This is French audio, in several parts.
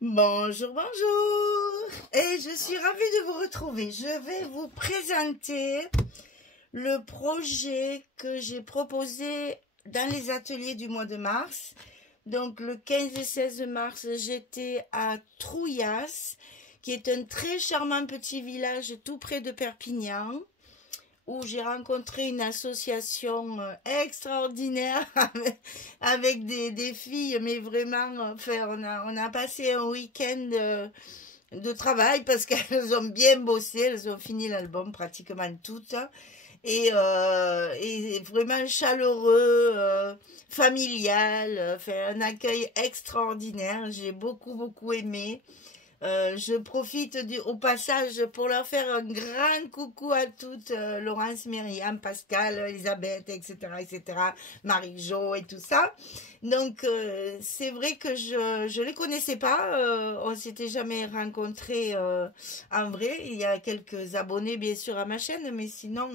Bonjour, bonjour. Et je suis ravie de vous retrouver. Je vais vous présenter le projet que j'ai proposé dans les ateliers du mois de mars. Donc le 15 et 16 mars, j'étais à Trouillas, qui est un très charmant petit village tout près de Perpignan, où j'ai rencontré une association extraordinaire avec des filles, mais vraiment, enfin, on a passé un week-end de travail parce qu'elles ont bien bossé, elles ont fini l'album pratiquement toutes, et vraiment chaleureux, familial, enfin, un accueil extraordinaire, j'ai beaucoup aimé. Je profite au passage pour leur faire un grand coucou à toutes, Laurence, Myriam, Pascal, Elisabeth, etc., Marie-Jo et tout ça. Donc, c'est vrai que je les connaissais pas, on s'était jamais rencontrés en vrai. Il y a quelques abonnés, bien sûr, à ma chaîne, mais sinon,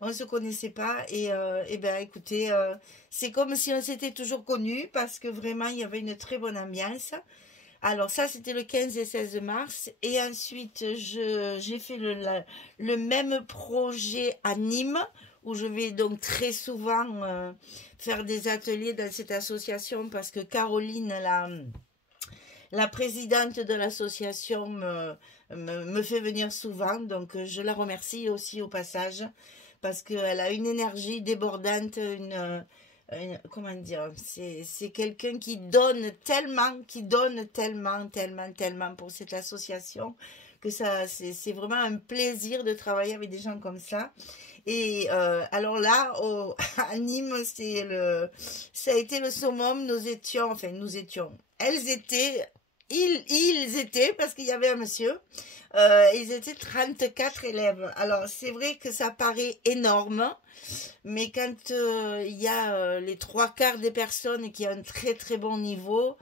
on se connaissait pas. Et ben, écoutez, c'est comme si on s'était toujours connus parce que vraiment, il y avait une très bonne ambiance. Alors ça, c'était le 15 et 16 mars. Et ensuite, j'ai fait le même projet à Nîmes, où je vais donc très souvent faire des ateliers dans cette association parce que Caroline, la présidente de l'association, me fait venir souvent. Donc je la remercie aussi au passage parce qu'elle a une énergie débordante, comment dire, c'est quelqu'un qui donne tellement pour cette association que ça, c'est vraiment un plaisir de travailler avec des gens comme ça. Et alors là, à Nîmes, ça a été le summum. Elles étaient, ils étaient, parce qu'il y avait un monsieur, ils étaient 34 élèves. Alors c'est vrai que ça paraît énorme, mais quand il y a les trois quarts des personnes qui ont un très bon niveau,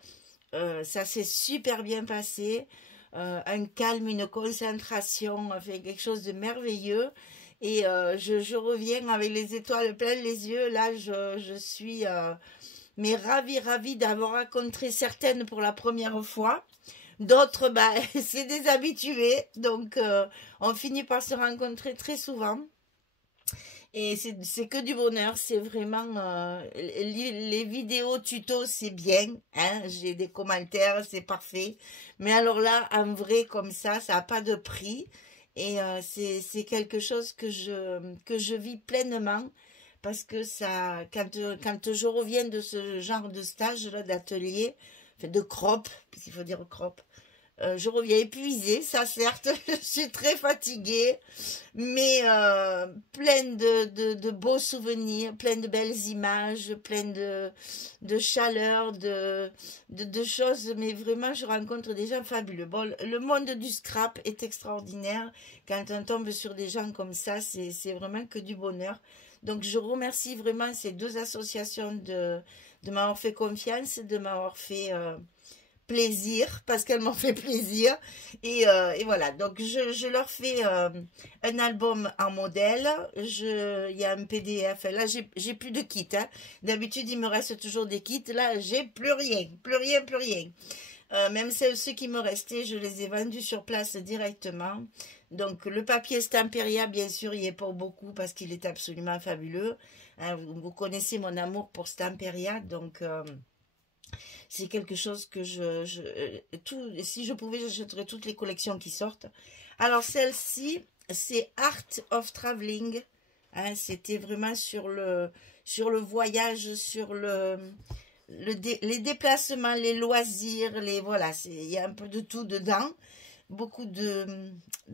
ça s'est super bien passé. Un calme, une concentration, enfin, quelque chose de merveilleux. Et je reviens avec les étoiles plein les yeux. Là, je suis mais ravie d'avoir rencontré certaines pour la première fois. D'autres, bah, c'est des habitués. Donc, on finit par se rencontrer très souvent. Et c'est que du bonheur, c'est vraiment les vidéos tutos, c'est bien, hein, j'ai des commentaires, c'est parfait. Mais alors là, en vrai comme ça n'a pas de prix. Et c'est quelque chose que je vis pleinement parce que ça, quand je reviens de ce genre de stage là, d'atelier, enfin, de crop, puisqu'il faut dire crop, je reviens épuisée, ça certes, je suis très fatiguée, mais pleine de beaux souvenirs, pleine de belles images, pleine de chaleur, de choses, mais vraiment je rencontre des gens fabuleux. Bon, le monde du scrap est extraordinaire, quand on tombe sur des gens comme ça, c'est vraiment que du bonheur. Donc je remercie vraiment ces deux associations de m'avoir fait confiance, de m'avoir fait plaisir parce qu'elles m'ont fait plaisir et voilà, donc je leur fais un album en modèle. Il y a un PDF là, j'ai plus de kit, hein. D'habitude il me reste toujours des kits, là j'ai plus rien, plus rien. Même ceux qui me restaient, je les ai vendus sur place directement. Donc le papier Stamperia, bien sûr, il n'y est pas beaucoup parce qu'il est absolument fabuleux, hein. Vous connaissez mon amour pour Stamperia, donc c'est quelque chose que si je pouvais, j'achèterais toutes les collections qui sortent. Alors celle-ci, c'est Art of Traveling, hein, c'était vraiment sur le voyage, sur les déplacements, les loisirs, voilà, il y a un peu de tout dedans. Beaucoup de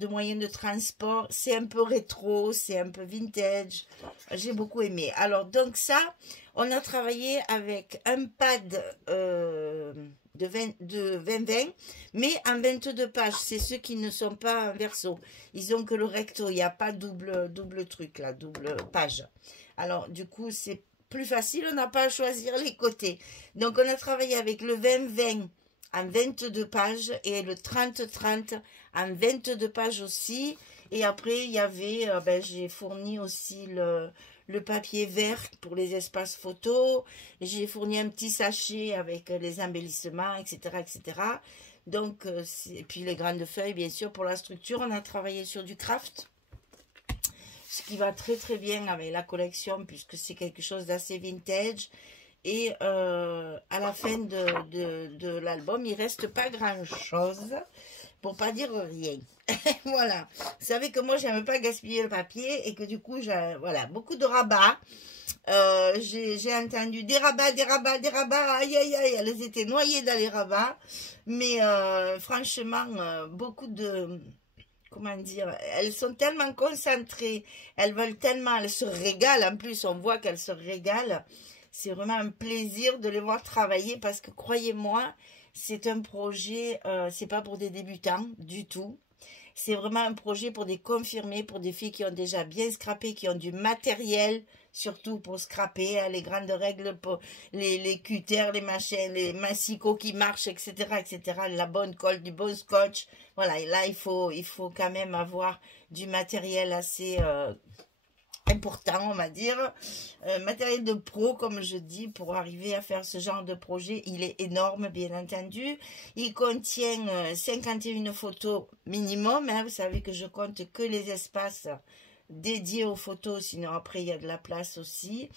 moyens de transport, c'est un peu rétro, c'est un peu vintage, j'ai beaucoup aimé. Alors donc ça, on a travaillé avec un pad de 20 mais en 22 pages, c'est ceux qui ne sont pas en verso, ils ont que le recto, il n'y a pas double truc là, double page. Alors du coup c'est plus facile, on n'a pas à choisir les côtés. Donc on a travaillé avec le 20 en 22 pages et le 30-30 en 22 pages aussi. Et après, il y avait, j'ai fourni aussi le papier vert pour les espaces photos. J'ai fourni un petit sachet avec les embellissements, etc. etc. Donc, et puis les grandes feuilles, bien sûr, pour la structure. On a travaillé sur du craft, ce qui va très très bien avec la collection, puisque c'est quelque chose d'assez vintage. Et à la fin de l'album, il reste pas grand-chose, pour pas dire rien. Voilà. Vous savez que moi, j'aime pas gaspiller le papier et que du coup, voilà, beaucoup de rabats. J'ai entendu des rabats, des rabats, des rabats. Aïe, aïe, aïe, elles étaient noyées dans les rabats. Mais franchement, beaucoup de... Comment dire, elles sont tellement concentrées, elles veulent tellement, elles se régalent, en plus on voit qu'elles se régalent, c'est vraiment un plaisir de les voir travailler parce que croyez-moi, c'est un projet, c'est pas pour des débutants du tout, c'est vraiment un projet pour des confirmés, pour des filles qui ont déjà bien scrappé, qui ont du matériel, surtout pour scraper, hein, les grandes règles, pour les cutters, les machins, les massicots qui marchent, etc., etc., la bonne colle, du bon scotch. Voilà, et là, il faut quand même avoir du matériel assez important, on va dire. Matériel de pro, comme je dis, pour arriver à faire ce genre de projet. Il est énorme, bien entendu. Il contient 51 photos minimum. Hein. Vous savez que je compte que les espaces dédiés aux photos, sinon après il y a de la place aussi.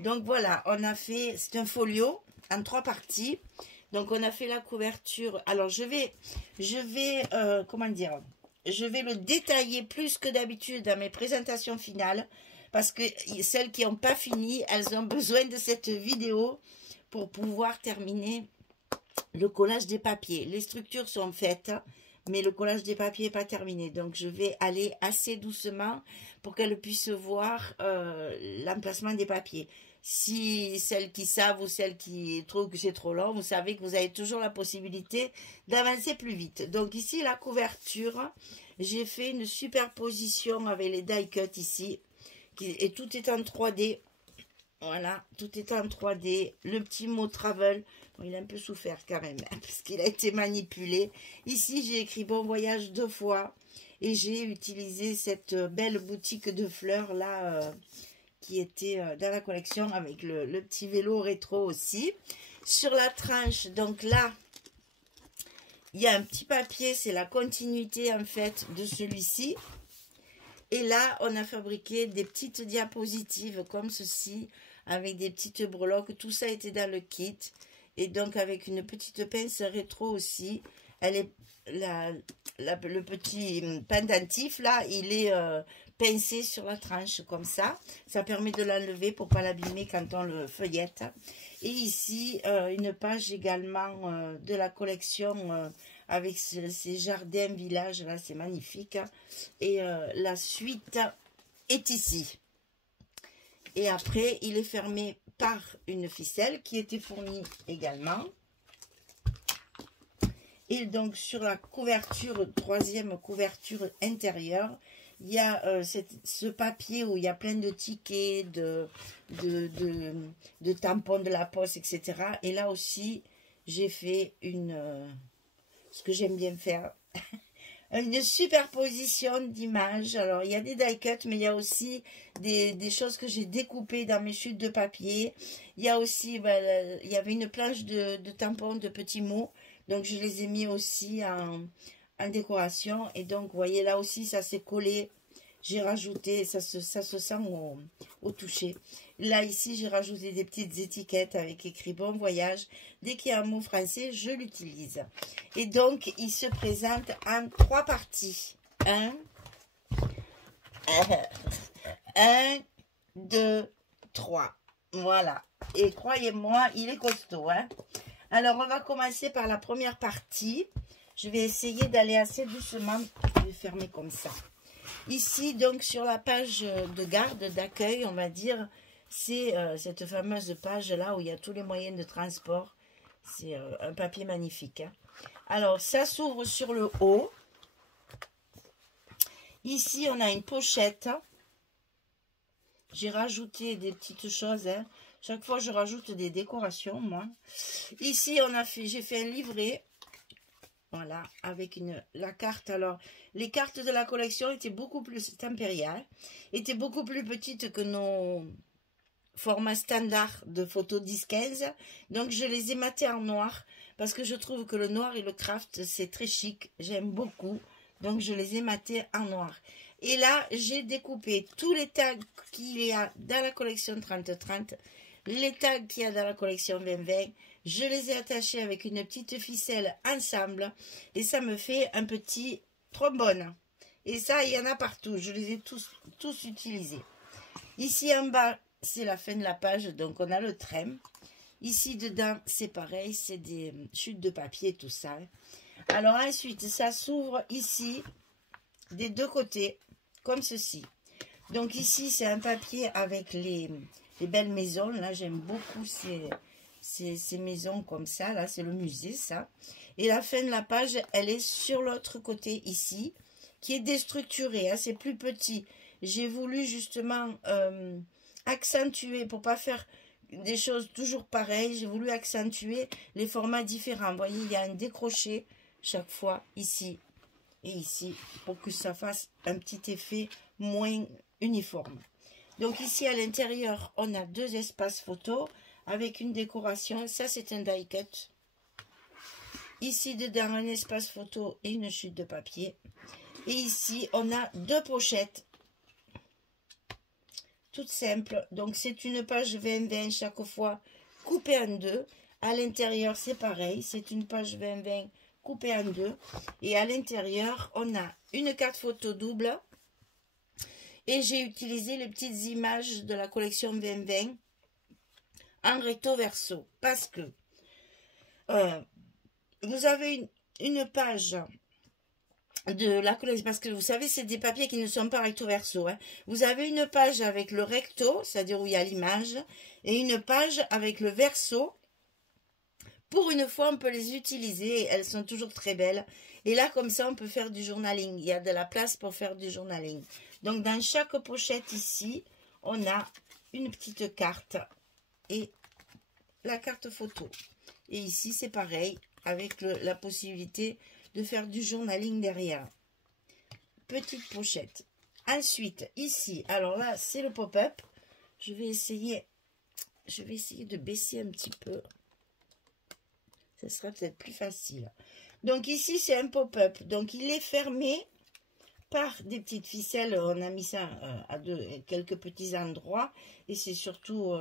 Donc voilà, on a fait, c'est un folio en 3 parties. Donc on a fait la couverture. Alors je vais comment dire, je vais le détailler plus que d'habitude dans mes présentations finales, parce que celles qui n'ont pas fini, elles ont besoin de cette vidéo pour pouvoir terminer le collage des papiers. Les structures sont faites, mais le collage des papiers n'est pas terminé. Donc, je vais aller assez doucement pour qu'elles puissent voir l'emplacement des papiers. Si celles qui savent ou celles qui trouvent que c'est trop long, vous savez que vous avez toujours la possibilité d'avancer plus vite. Donc, ici, la couverture, j'ai fait une superposition avec les die cut ici. Et tout est en 3D. Voilà, tout est en 3D. Le petit mot travel, bon, il a un peu souffert quand même, hein, parce qu'il a été manipulé. Ici, j'ai écrit bon voyage 2 fois. Et j'ai utilisé cette belle boutique de fleurs là, qui était dans la collection, avec le petit vélo rétro aussi. Sur la tranche, donc là, il y a un petit papier, c'est la continuité en fait de celui-ci. Et là, on a fabriqué des petites diapositives comme ceci, avec des petites breloques. Tout ça était dans le kit. Et donc, avec une petite pince rétro aussi. Elle est, le petit pendentif, là, il est pincé sur la tranche, comme ça. Ça permet de l'enlever pour ne pas l'abîmer quand on le feuillette. Et ici, une page également de la collection... avec ces jardins villages là, c'est magnifique. Et la suite est ici. Et après, il est fermé par une ficelle qui était fournie également. Et donc, sur la couverture, 3e couverture intérieure, il y a ce papier où il y a plein de tickets, de tampons de la poste, etc. Et là aussi, j'ai fait ce que j'aime bien faire, une superposition d'images. Alors, il y a des die cuts, mais il y a aussi des choses que j'ai découpées dans mes chutes de papier. Il y a aussi, il y avait une planche de tampons, de petits mots. Donc, je les ai mis aussi en décoration. Et donc, vous voyez, là aussi, ça s'est collé. J'ai rajouté, ça se sent au toucher. Là, ici, j'ai rajouté des petites étiquettes avec écrit bon voyage. Dès qu'il y a un mot français, je l'utilise. Et donc, il se présente en 3 parties. 1, 2, 3. Voilà. Et croyez-moi, il est costaud. Hein? Alors, on va commencer par la première partie. Je vais essayer d'aller assez doucement. Je vais fermer comme ça. Ici, donc, sur la page de garde, d'accueil, on va dire, c'est cette fameuse page-là où il y a tous les moyens de transport. C'est un papier magnifique. Hein. Alors, ça s'ouvre sur le haut. Ici, on a une pochette. J'ai rajouté des petites choses. Hein. Chaque fois, je rajoute des décorations, moi. Ici, j'ai fait un livret Voilà, avec la carte. Alors, les cartes de la collection étaient beaucoup plus, c'est impérial, étaient beaucoup plus petites que nos formats standards de photos 10-15. Donc, je les ai matées en noir parce que je trouve que le noir et le craft, c'est très chic. J'aime beaucoup. Donc, je les ai matées en noir. Et là, j'ai découpé tous les tags qu'il y a dans la collection 30-30, les tags qu'il y a dans la collection 20-20. Je les ai attachés avec une petite ficelle ensemble et ça me fait un petit trombone. Et ça, il y en a partout. Je les ai tous utilisés. Ici en bas, c'est la fin de la page, donc on a le trème. Ici dedans, c'est pareil, c'est des chutes de papier, tout ça. Alors ensuite, ça s'ouvre ici des deux côtés, comme ceci. Donc ici, c'est un papier avec les belles maisons. Là, j'aime beaucoup ces maisons comme ça. Là, c'est le musée, ça. Et la fin de la page, elle est sur l'autre côté ici, qui est déstructurée. Hein, c'est plus petit. J'ai voulu justement accentuer, pour pas faire des choses toujours pareilles, j'ai voulu accentuer les formats différents. Vous voyez, il y a un décroché chaque fois, ici et ici, pour que ça fasse un petit effet moins uniforme. Donc ici, à l'intérieur, on a deux espaces photos avec une décoration. Ça, c'est un die cut. Ici, dedans, un espace photo et une chute de papier. Et ici, on a deux pochettes. Toutes simples. Donc, c'est une page 20-20 chaque fois, coupée en deux. À l'intérieur, c'est pareil. C'est une page 20-20 coupée en deux. Et à l'intérieur, on a une carte photo double. Et j'ai utilisé les petites images de la collection 20-20 en recto verso. Parce que vous avez une page de la collection, parce que vous savez, c'est des papiers qui ne sont pas recto verso. Hein. Vous avez une page avec le recto, c'est-à-dire où il y a l'image, et une page avec le verso. Pour une fois, on peut les utiliser, elles sont toujours très belles. Et là, comme ça, on peut faire du journaling. Il y a de la place pour faire du journaling. Donc, dans chaque pochette ici, on a une petite carte et la carte photo. Et ici, c'est pareil, avec la possibilité de faire du journaling derrière. Petite pochette. Ensuite, ici, alors là, c'est le pop-up. Je vais essayer de baisser un petit peu. Ce sera peut-être plus facile. Donc ici, c'est un pop-up. Donc, il est fermé par des petites ficelles. On a mis ça à quelques petits endroits. Et c'est surtout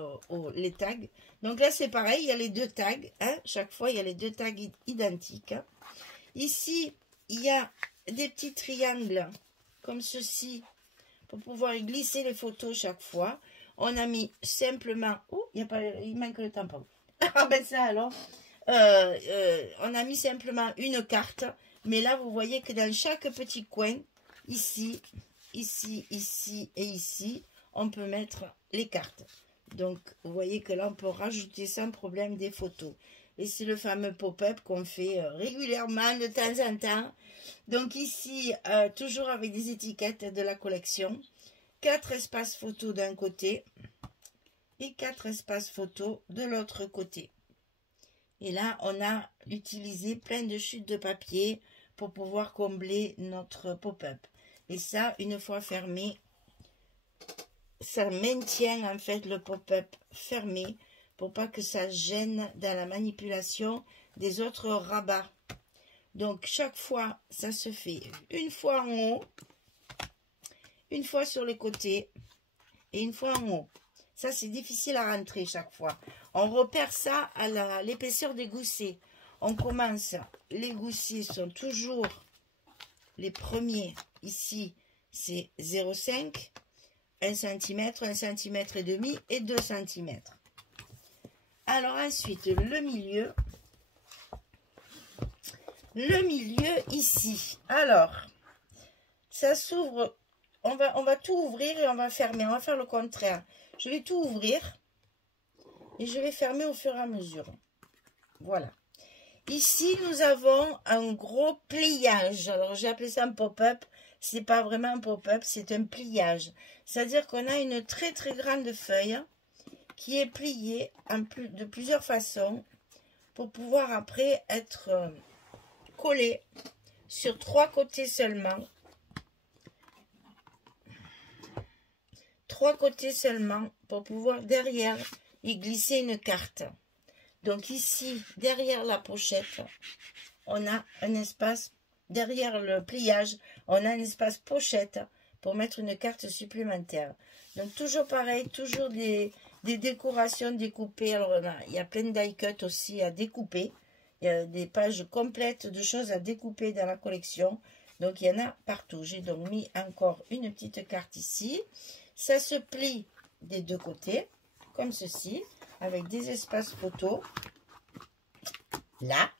les tags. Donc là, c'est pareil. Il y a les deux tags. Hein, chaque fois, il y a les deux tags identiques. Hein. Ici, il y a des petits triangles comme ceci pour pouvoir glisser les photos chaque fois. On a mis simplement... Oh, il manque le tampon. Ah ben ça alors. On a mis simplement une carte. Mais là, vous voyez que dans chaque petit coin, ici, ici, ici et ici, on peut mettre les cartes. Donc, vous voyez que là, on peut rajouter sans problème des photos. Et c'est le fameux pop-up qu'on fait régulièrement de temps en temps. Donc ici, toujours avec des étiquettes de la collection. 4 espaces photos d'un côté et 4 espaces photos de l'autre côté. Et là, on a utilisé plein de chutes de papier pour pouvoir combler notre pop-up. Et ça, une fois fermé, ça maintient en fait le pop-up fermé pour pas que ça gêne dans la manipulation des autres rabats. Donc, chaque fois, ça se fait une fois en haut, une fois sur les côtés et une fois en haut. Ça, c'est difficile à rentrer chaque fois. On repère ça à l'épaisseur des goussets. On commence, les goussets sont toujours les premiers. Ici, c'est 0,5, 1 cm, 1 cm et demi et 2 cm. Alors ensuite, le milieu ici. Alors, ça s'ouvre, on va tout ouvrir et on va fermer. On va faire le contraire. Je vais tout ouvrir et je vais fermer au fur et à mesure. Voilà. Ici, nous avons un gros pliage. Alors, j'ai appelé ça un pop-up. C'est pas vraiment un pop-up, c'est un pliage. C'est-à-dire qu'on a une très très grande feuille qui est pliée de plusieurs façons pour pouvoir après être coller sur 3 côtés seulement. 3 côtés seulement pour pouvoir derrière y glisser une carte. Donc ici, derrière la pochette, on a un espace, derrière le pliage, on a un espace pochette pour mettre une carte supplémentaire. Donc toujours pareil, toujours des décorations découpées. Alors il y a plein die cut aussi à découper. Il y a des pages complètes de choses à découper dans la collection. Donc il y en a partout. J'ai donc mis encore une petite carte ici. Ça se plie des deux côtés, comme ceci, avec des espaces photos. Là.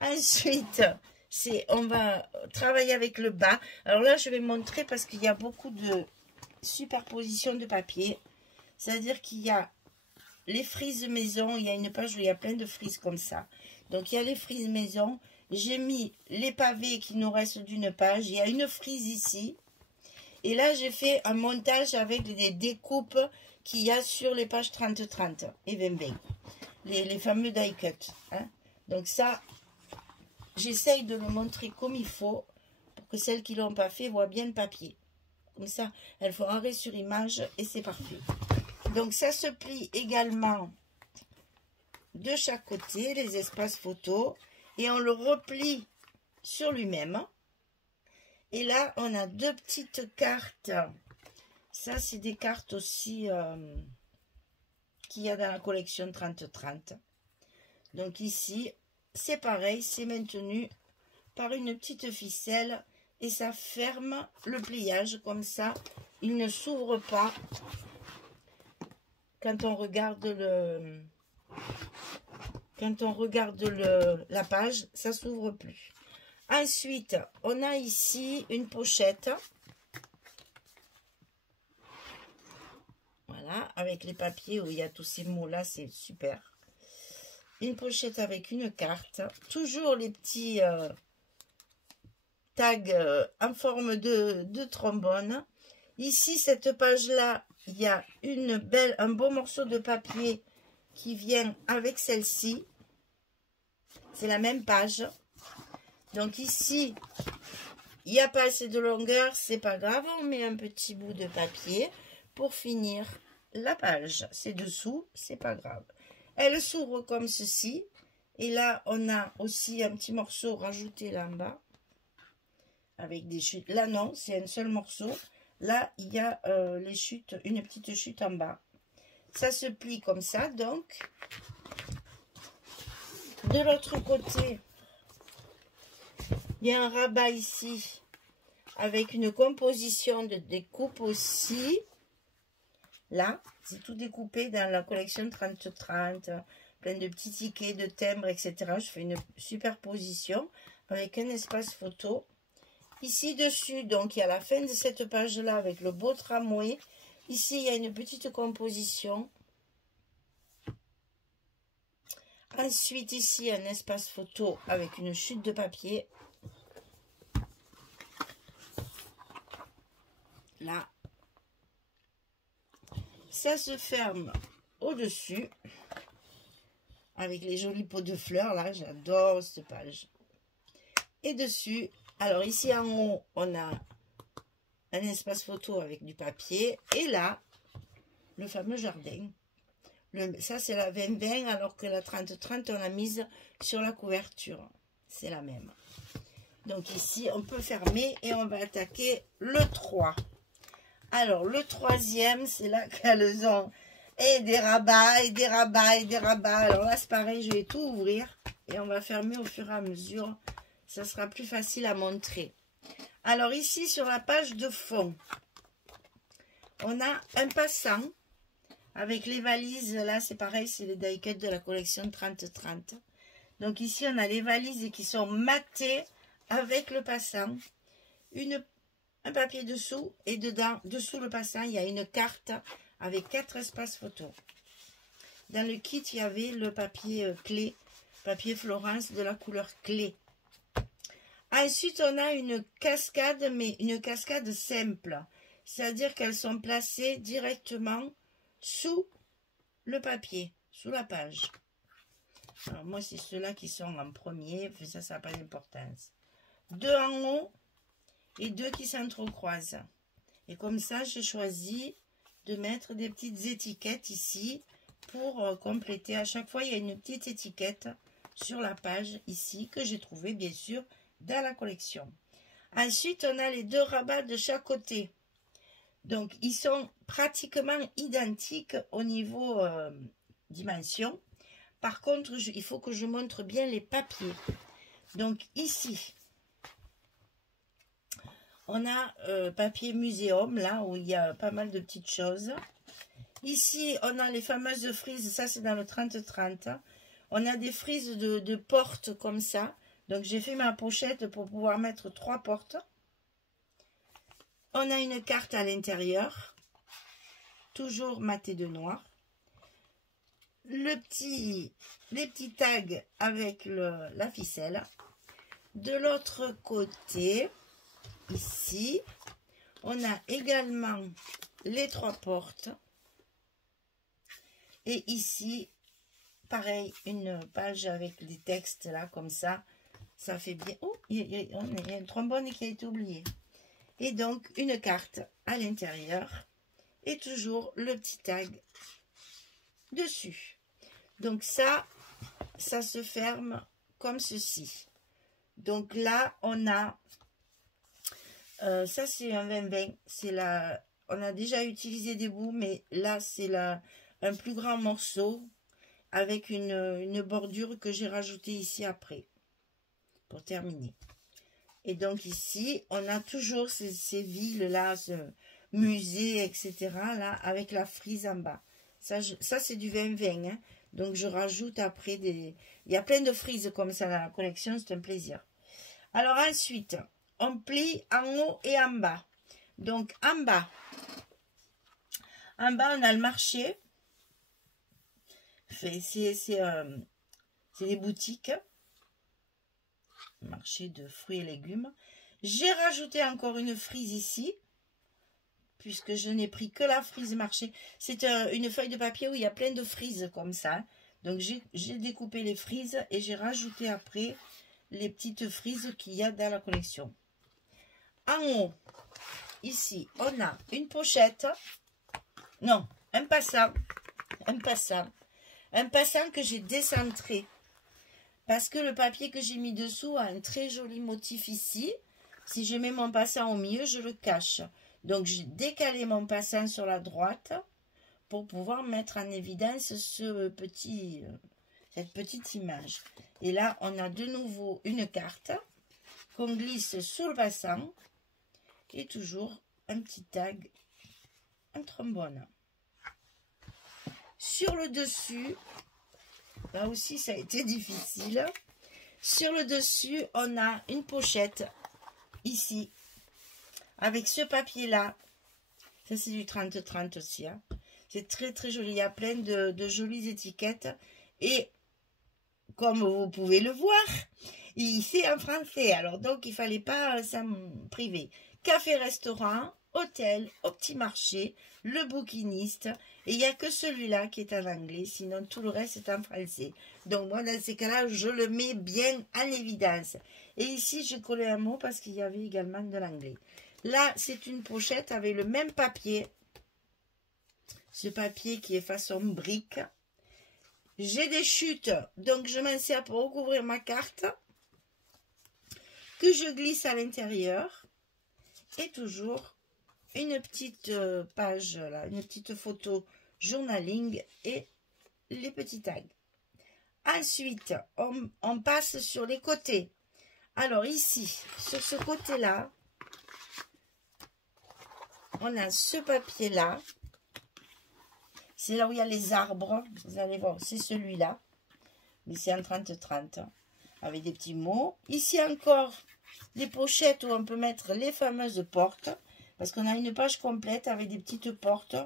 Ensuite, on va travailler avec le bas. Alors là, je vais montrer parce qu'il y a beaucoup de superposition de papier. C'est-à-dire qu'il y a les frises maison. Il y a une page où il y a plein de frises comme ça. Donc, il y a les frises maison. J'ai mis les pavés qui nous restent d'une page. Il y a une frise ici. Et là, j'ai fait un montage avec des découpes qu'il y a sur les pages 30-30 et 20-20. Les fameux die cut. Hein. Donc ça, j'essaye de le montrer comme il faut pour que celles qui ne l'ont pas fait voient bien le papier. Comme ça, elles font arrêt sur image et c'est parfait. Donc ça se plie également de chaque côté, les espaces photos. Et on le replie sur lui-même. Et là, on a 2 petites cartes. Ça, c'est des cartes aussi qu'il y a dans la collection 30-30. Donc ici, c'est pareil, c'est maintenu par une petite ficelle. Et ça ferme le pliage comme ça. Il ne s'ouvre pas quand on regarde la page. Ça s'ouvre plus. Ensuite, on a ici une pochette. Voilà, avec les papiers où il y a tous ces mots-là, c'est super. Une pochette avec une carte. Toujours les petits tags en forme de trombone. Ici, cette page-là, il y a un beau morceau de papier qui vient avec celle-ci. C'est la même page. Donc ici, il n'y a pas assez de longueur, c'est pas grave, on met un petit bout de papier pour finir la page. C'est dessous, c'est pas grave. Elle s'ouvre comme ceci. Et là, on a aussi un petit morceau rajouté là en bas. Avec des chutes. Là, non, c'est un seul morceau. Là, il y a les chutes, une petite chute en bas. Ça se plie comme ça, donc. De l'autre côté, il y a un rabat ici avec une composition de découpe aussi. Là, c'est tout découpé dans la collection 30-30, plein de petits tickets, de timbres, etc. Je fais une superposition avec un espace photo. Ici dessus, donc il y a la fin de cette page-là avec le beau tramway. Ici, il y a une petite composition. Ensuite, ici, un espace photo avec une chute de papier. Là. Ça se ferme au-dessus. Avec les jolis pots de fleurs. Là, j'adore cette page. Et dessus, alors ici en haut, on a un espace photo avec du papier. Et là, le fameux jardin. Ça, c'est la 20-20, alors que la 30-30, on l'a mise sur la couverture. C'est la même. Donc ici, on peut fermer et on va attaquer le 3. Alors, le troisième, c'est là qu'elles ont et des rabats, et des rabats, et des rabats. Alors là, c'est pareil, je vais tout ouvrir et on va fermer au fur et à mesure. Ça sera plus facile à montrer. Alors ici, sur la page de fond, on a un passant avec les valises. Là, c'est pareil, c'est les die cut de la collection 30-30. Donc ici, on a les valises qui sont matées avec le passant. Un papier dessous et dedans, dessous le passant, il y a une carte avec 4 espaces photos. Dans le kit, il y avait le papier clé, papier Florence de la couleur clé. Ensuite, on a une cascade, mais une cascade simple. C'est-à-dire qu'elles sont placées directement sous le papier, sous la page. Alors, moi, c'est ceux-là qui sont en premier. Ça n'a pas d'importance. 2 en haut et 2 qui s'entrecroisent. Et comme ça, je choisis de mettre des petites étiquettes ici pour compléter. À chaque fois, il y a une petite étiquette sur la page ici que j'ai trouvé bien sûr dans la collection. Ensuite, on a les 2 rabats de chaque côté. Donc, ils sont pratiquement identiques au niveau dimension. Par contre, il faut que je montre bien les papiers. Donc, ici, on a papier muséum, là où il y a pas mal de petites choses. Ici, on a les fameuses frises, ça c'est dans le 30-30. On a des frises de portes comme ça. Donc, j'ai fait ma pochette pour pouvoir mettre 3 portes. On a une carte à l'intérieur, toujours matée de noir. Les petits tags avec la ficelle. De l'autre côté, ici, on a également les 3 portes. Et ici, pareil, une page avec des textes là, comme ça. Ça fait bien. Oh, il y a une trombone qui a été oubliée. Et donc, une carte à l'intérieur. Et toujours le petit tag dessus. Donc ça se ferme comme ceci. Donc là, on a... ça, c'est un 20-20. On a déjà utilisé des bouts, mais là, c'est un plus grand morceau avec une bordure que j'ai rajoutée ici après. Pour terminer. Et donc ici, on a toujours ces villes-là, ce musée, etc. là, avec la frise en bas. Ça c'est du 20-20. Hein. Donc, je rajoute après des... Il y a plein de frises comme ça dans la collection, c'est un plaisir. Alors ensuite, on plie en haut et en bas. Donc, en bas, on a le marché. C'est des boutiques. Marché de fruits et légumes. J'ai rajouté encore une frise ici, puisque je n'ai pris que la frise marché. C'est une feuille de papier où il y a plein de frises comme ça. Donc j'ai découpé les frises et j'ai rajouté après les petites frises qu'il y a dans la collection. En haut, ici, on a une pochette. Non, un passant. Un passant que j'ai décentré. Parce que le papier que j'ai mis dessous a un très joli motif ici. Si je mets mon passant au milieu, je le cache. Donc, j'ai décalé mon passant sur la droite pour pouvoir mettre en évidence cette petite image. Et là, on a de nouveau une carte qu'on glisse sous le passant et toujours un petit tag, un trombone. Sur le dessus... Là aussi, ça a été difficile. Sur le dessus, on a une pochette ici. Avec ce papier-là. Ça, c'est du 30-30 aussi. Hein. C'est très, très joli. Il y a plein de jolies étiquettes. Et comme vous pouvez le voir, c'est en français. Alors, donc, il ne fallait pas s'en priver. Café-restaurant, hôtel, au petit marché, le bouquiniste. Et il n'y a que celui-là qui est en anglais, sinon tout le reste est en français. Donc moi, dans ces cas-là, je le mets bien en évidence. Et ici, j'ai collé un mot parce qu'il y avait également de l'anglais. Là, c'est une pochette avec le même papier. Ce papier qui est façon brique. J'ai des chutes, donc je m'en sers pour recouvrir ma carte. Que je glisse à l'intérieur. Et toujours... une petite page, là, une petite photo journaling et les petits tags. Ensuite, on passe sur les côtés. Alors ici, sur ce côté-là, on a ce papier-là. C'est là où il y a les arbres. Vous allez voir, c'est celui-là. Mais c'est en 30-30. Avec des petits mots. Ici encore, les pochettes où on peut mettre les fameuses portes. Parce qu'on a une page complète avec des petites portes.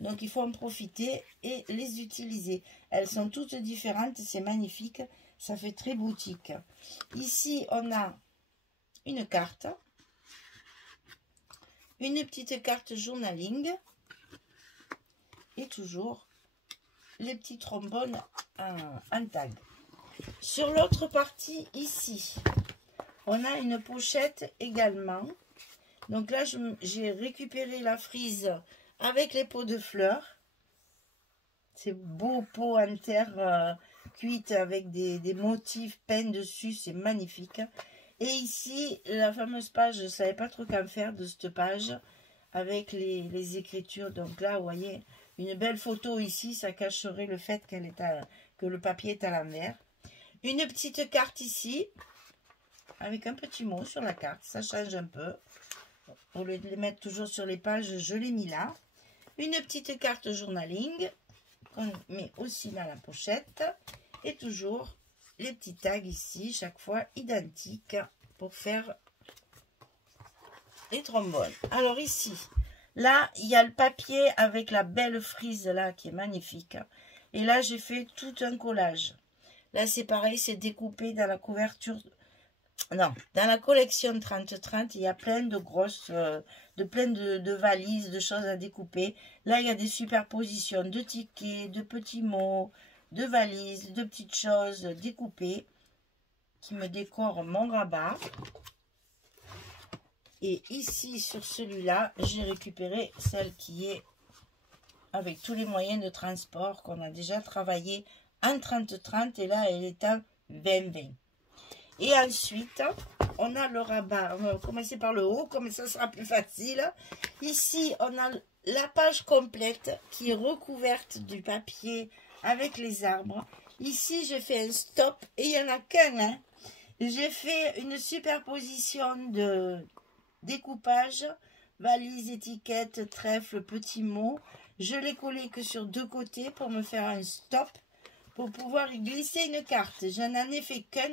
Donc, il faut en profiter et les utiliser. Elles sont toutes différentes. C'est magnifique. Ça fait très boutique. Ici, on a une carte. Une petite carte journaling. Et toujours les petits trombones en tag. Sur l'autre partie, ici, on a une pochette également. Donc là, j'ai récupéré la frise avec les pots de fleurs. C'est beau pot en terre cuite avec des motifs peints dessus. C'est magnifique. Et ici, la fameuse page, je ne savais pas trop qu'en faire de cette page avec les écritures. Donc là, vous voyez, une belle photo ici, ça cacherait le fait que le papier est à l'envers. Une petite carte ici, avec un petit mot sur la carte, ça change un peu. Au lieu de les mettre toujours sur les pages, je l'ai mis là. Une petite carte journaling, qu'on met aussi dans la pochette. Et toujours les petits tags ici, chaque fois identiques, pour faire les trombones. Alors ici, là, il y a le papier avec la belle frise là, qui est magnifique. Et là, j'ai fait tout un collage. Là, c'est pareil, c'est découpé dans la couverture. Non, dans la collection 30-30, il y a plein de grosses, de valises, de choses à découper. Là, il y a des superpositions de tickets, de petits mots, de valises, de petites choses découpées qui me décorent mon rabat. Et ici, sur celui-là, j'ai récupéré celle qui est avec tous les moyens de transport qu'on a déjà travaillé en 30-30 et là elle est en 20-20. Et ensuite on a le rabat, on va commencer par le haut comme ça sera plus facile. Ici on a la page complète qui est recouverte du papier avec les arbres. Ici j'ai fait un stop et il n'y en a qu'un, hein. J'ai fait une superposition de découpage, valise, étiquette, trèfle, petits mots. Je l'ai collé que sur deux côtés pour me faire un stop, pour pouvoir y glisser une carte. Je n'en ai fait qu'un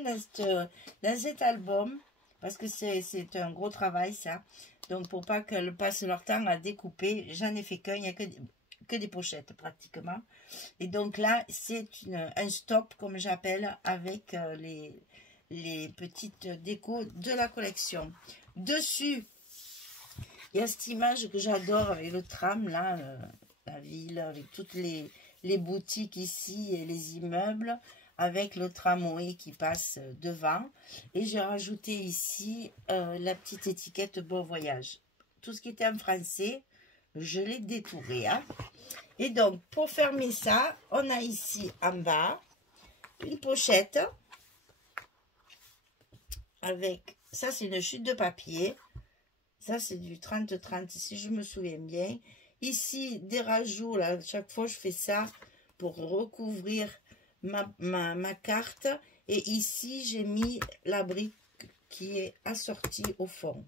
dans cet album, parce que c'est un gros travail ça. Donc pour pas qu'elles passent leur temps à découper, j'en ai fait qu'un, il n'y a que des pochettes pratiquement. Et donc là, c'est un stop, comme j'appelle, avec les petites décos de la collection. Dessus, il y a cette image que j'adore avec le tram, là, la ville, avec toutes les boutiques ici et les immeubles, avec le tramway qui passe devant. Et j'ai rajouté ici la petite étiquette Bon Voyage. Tout ce qui était en français, je l'ai détouré. Hein. Et donc, pour fermer ça, on a ici en bas une pochette avec, ça c'est une chute de papier. Ça, c'est du 30-30, si je me souviens bien. Ici, des rajouts, là, chaque fois, je fais ça pour recouvrir ma carte. Et ici, j'ai mis la brique qui est assortie au fond.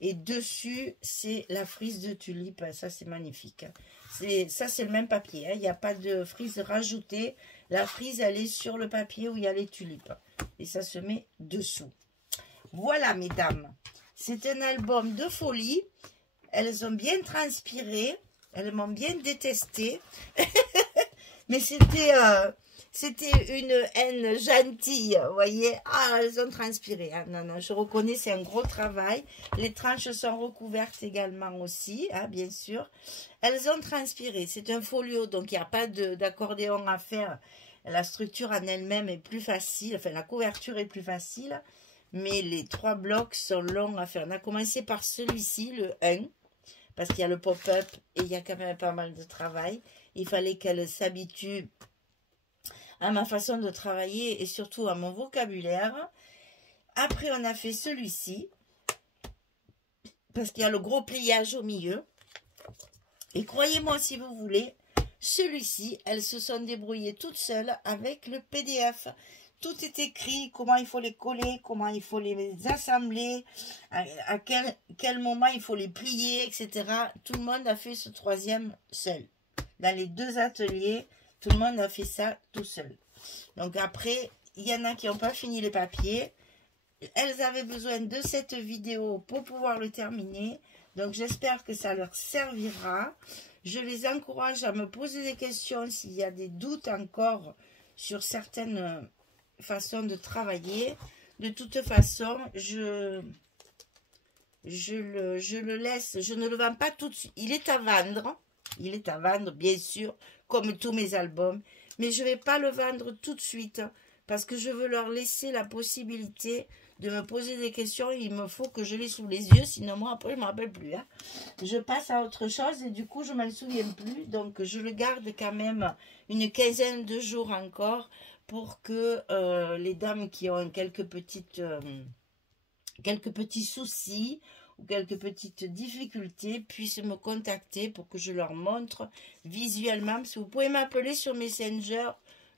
Et dessus, c'est la frise de tulipe. Ça, c'est magnifique. Ça, c'est le même papier. Hein. Il n'y a pas de frise rajoutée. La frise, elle est sur le papier où il y a les tulipes. Et ça se met dessous. Voilà, mesdames. C'est un album de folie. Elles ont bien transpiré. Elles m'ont bien détesté. Mais c'était une haine gentille. Vous voyez. Ah, elles ont transpiré. Ah, non, non, je reconnais, c'est un gros travail. Les tranches sont recouvertes également aussi, hein, bien sûr. Elles ont transpiré. C'est un folio, donc il n'y a pas d'accordéon à faire. La structure en elle-même est plus facile. Enfin, la couverture est plus facile. Mais les 3 blocs sont longs à faire. On a commencé par celui-ci, le 1, parce qu'il y a le pop-up et il y a quand même pas mal de travail. Il fallait qu'elle s'habitue à ma façon de travailler et surtout à mon vocabulaire. Après, on a fait celui-ci, parce qu'il y a le gros pliage au milieu. Et croyez-moi, si vous voulez, celui-ci, elles se sont débrouillées toutes seules avec le PDF. Tout est écrit, comment il faut les coller, comment il faut les assembler, à quel moment il faut les plier, etc. Tout le monde a fait ce 3e seul. Dans les 2 ateliers, tout le monde a fait ça tout seul. Donc après, il y en a qui n'ont pas fini les papiers. Elles avaient besoin de cette vidéo pour pouvoir le terminer. Donc j'espère que ça leur servira. Je les encourage à me poser des questions s'il y a des doutes encore sur certaines façon de travailler. De toute façon, je le laisse, je ne le vends pas tout de suite. Il est à vendre, bien sûr, comme tous mes albums, mais je ne vais pas le vendre tout de suite parce que je veux leur laisser la possibilité de me poser des questions. Il me faut que je l'ai sous les yeux, sinon moi après je ne me rappelle plus. Hein. Je passe à autre chose et du coup je ne m'en souviens plus. Donc je le garde quand même une quinzaine de jours encore pour que les dames qui ont quelques petits soucis ou quelques petites difficultés puissent me contacter pour que je leur montre visuellement. Parce que vous pouvez m'appeler sur Messenger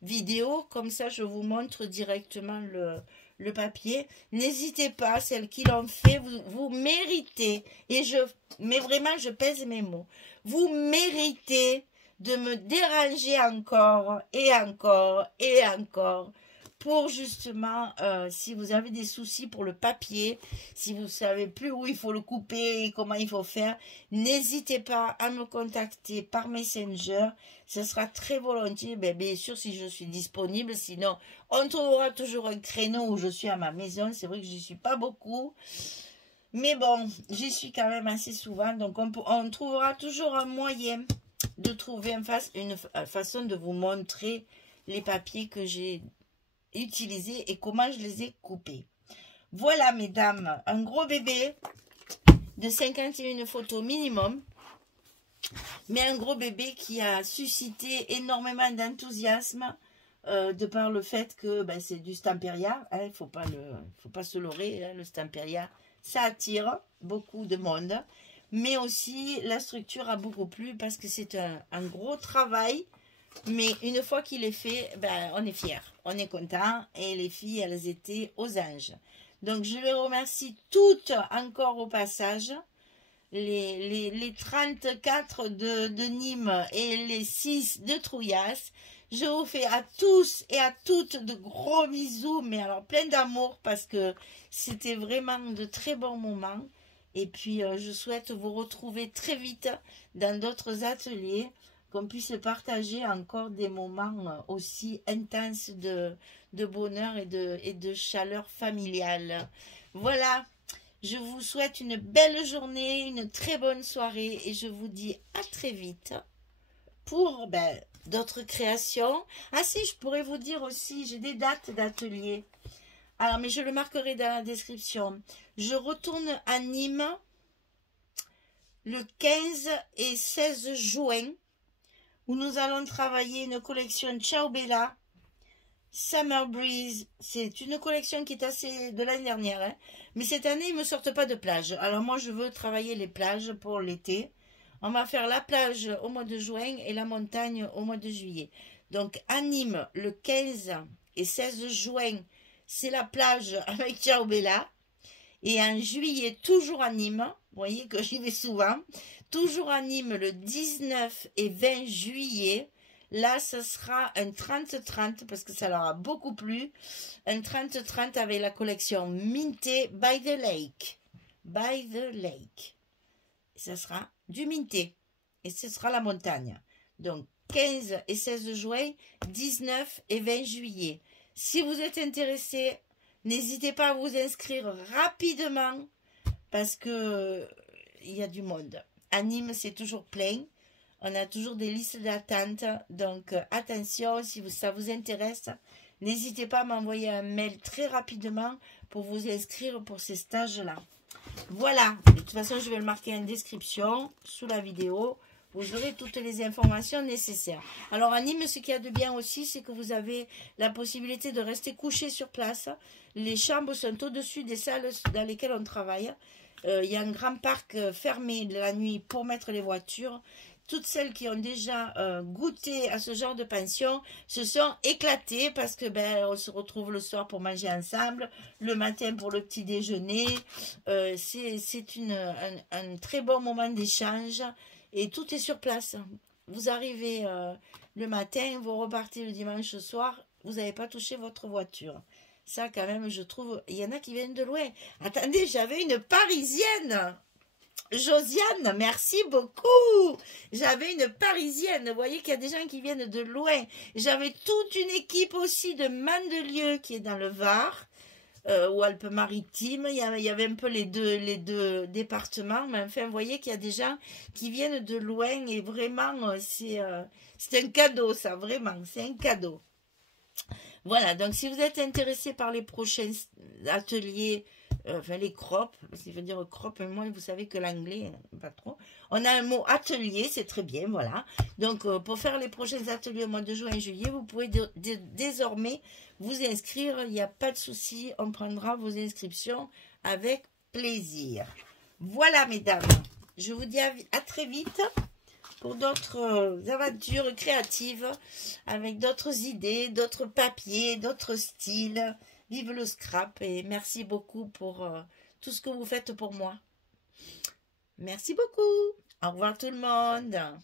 vidéo, comme ça je vous montre directement le papier. N'hésitez pas, celles qui l'ont fait, vous méritez, mais vraiment je pèse mes mots, vous méritez de me déranger encore et encore et encore pour justement, si vous avez des soucis pour le papier, si vous ne savez plus où il faut le couper et comment il faut faire, n'hésitez pas à me contacter par Messenger. Ce sera très volontiers, bien sûr, si je suis disponible. Sinon, on trouvera toujours un créneau où je suis à ma maison. C'est vrai que je n'y suis pas beaucoup. Mais bon, j'y suis quand même assez souvent. Donc, on trouvera toujours un moyen de trouver une façon de vous montrer les papiers que j'ai utilisés et comment je les ai coupés. Voilà, mesdames, un gros bébé de 51 photos minimum, mais un gros bébé qui a suscité énormément d'enthousiasme de par le fait que c'est du Stamperia, hein, faut pas se leurrer, hein, le Stamperia, ça attire beaucoup de monde, mais aussi la structure a beaucoup plu parce que c'est un gros travail. Mais une fois qu'il est fait, on est fiers, on est content et les filles, elles étaient aux anges. Donc, je les remercie toutes encore au passage, les 34 de Nîmes et les 6 de Trouillas. Je vous fais à tous et à toutes de gros bisous, mais alors plein d'amour parce que c'était vraiment de très bons moments. Et puis, je souhaite vous retrouver très vite dans d'autres ateliers, qu'on puisse partager encore des moments aussi intenses de bonheur et de chaleur familiale. Voilà, je vous souhaite une belle journée, une très bonne soirée et je vous dis à très vite pour d'autres créations. Ah si, je pourrais vous dire aussi, j'ai des dates d'atelier. Alors, mais je le marquerai dans la description. Je retourne à Nîmes le 15 et 16 juin. Où nous allons travailler une collection Ciao Bella, Summer Breeze. C'est une collection qui est assez de l'année dernière, hein. Mais cette année, ils ne me sortent pas de plage. Alors moi, je veux travailler les plages pour l'été. On va faire la plage au mois de juin et la montagne au mois de juillet. Donc, à Nîmes, le 15 et 16 juin, c'est la plage avec Ciao Bella. Et en juillet, toujours à Nîmes, vous voyez que j'y vais souvent, toujours à Nîmes le 19 et 20 juillet, là ce sera un 30-30 parce que ça leur a beaucoup plu, un 30-30 avec la collection Minté by the Lake, by the Lake, ça sera du Minté et ce sera la montagne, donc 15 et 16 juin, 19 et 20 juillet, si vous êtes intéressés, n'hésitez pas à vous inscrire rapidement parce que il y a du monde. À Nîmes, c'est toujours plein. On a toujours des listes d'attente. Donc, attention, si ça vous intéresse, n'hésitez pas à m'envoyer un mail très rapidement pour vous inscrire pour ces stages-là. Voilà. De toute façon, je vais le marquer en description sous la vidéo. Vous aurez toutes les informations nécessaires. Alors, à Nîmes, ce qu'il y a de bien aussi, c'est que vous avez la possibilité de rester couché sur place. Les chambres sont au-dessus des salles dans lesquelles on travaille. Il y a un grand parc fermé de la nuit pour mettre les voitures. Toutes celles qui ont déjà goûté à ce genre de pension se sont éclatées parce que on se retrouve le soir pour manger ensemble, le matin pour le petit déjeuner. C'est un très bon moment d'échange. Et tout est sur place. Vous arrivez le matin, vous repartez le dimanche soir, vous n'avez pas touché votre voiture. Ça, quand même, je trouve, il y en a qui viennent de loin. Attendez, j'avais une Parisienne. Josiane, merci beaucoup. J'avais une Parisienne. Vous voyez qu'il y a des gens qui viennent de loin. J'avais toute une équipe aussi de Mandelieu qui est dans le Var. Ou Alpes-Maritimes, il y avait un peu les deux départements, mais enfin, vous voyez qu'il y a des gens qui viennent de loin et vraiment, c'est un cadeau, ça, vraiment, c'est un cadeau. Voilà, donc si vous êtes intéressé par les prochains ateliers, enfin les crops, parce qu'il veut dire crop, et moi vous savez que l'anglais, pas trop. On a un mot atelier, c'est très bien, voilà. Donc pour faire les prochains ateliers au mois de juin et juillet, vous pouvez désormais vous inscrire, il n'y a pas de souci, on prendra vos inscriptions avec plaisir. Voilà mesdames, je vous dis à très vite pour d'autres aventures créatives avec d'autres idées, d'autres papiers, d'autres styles. Vive le scrap et merci beaucoup pour tout ce que vous faites pour moi. Merci beaucoup. Au revoir tout le monde.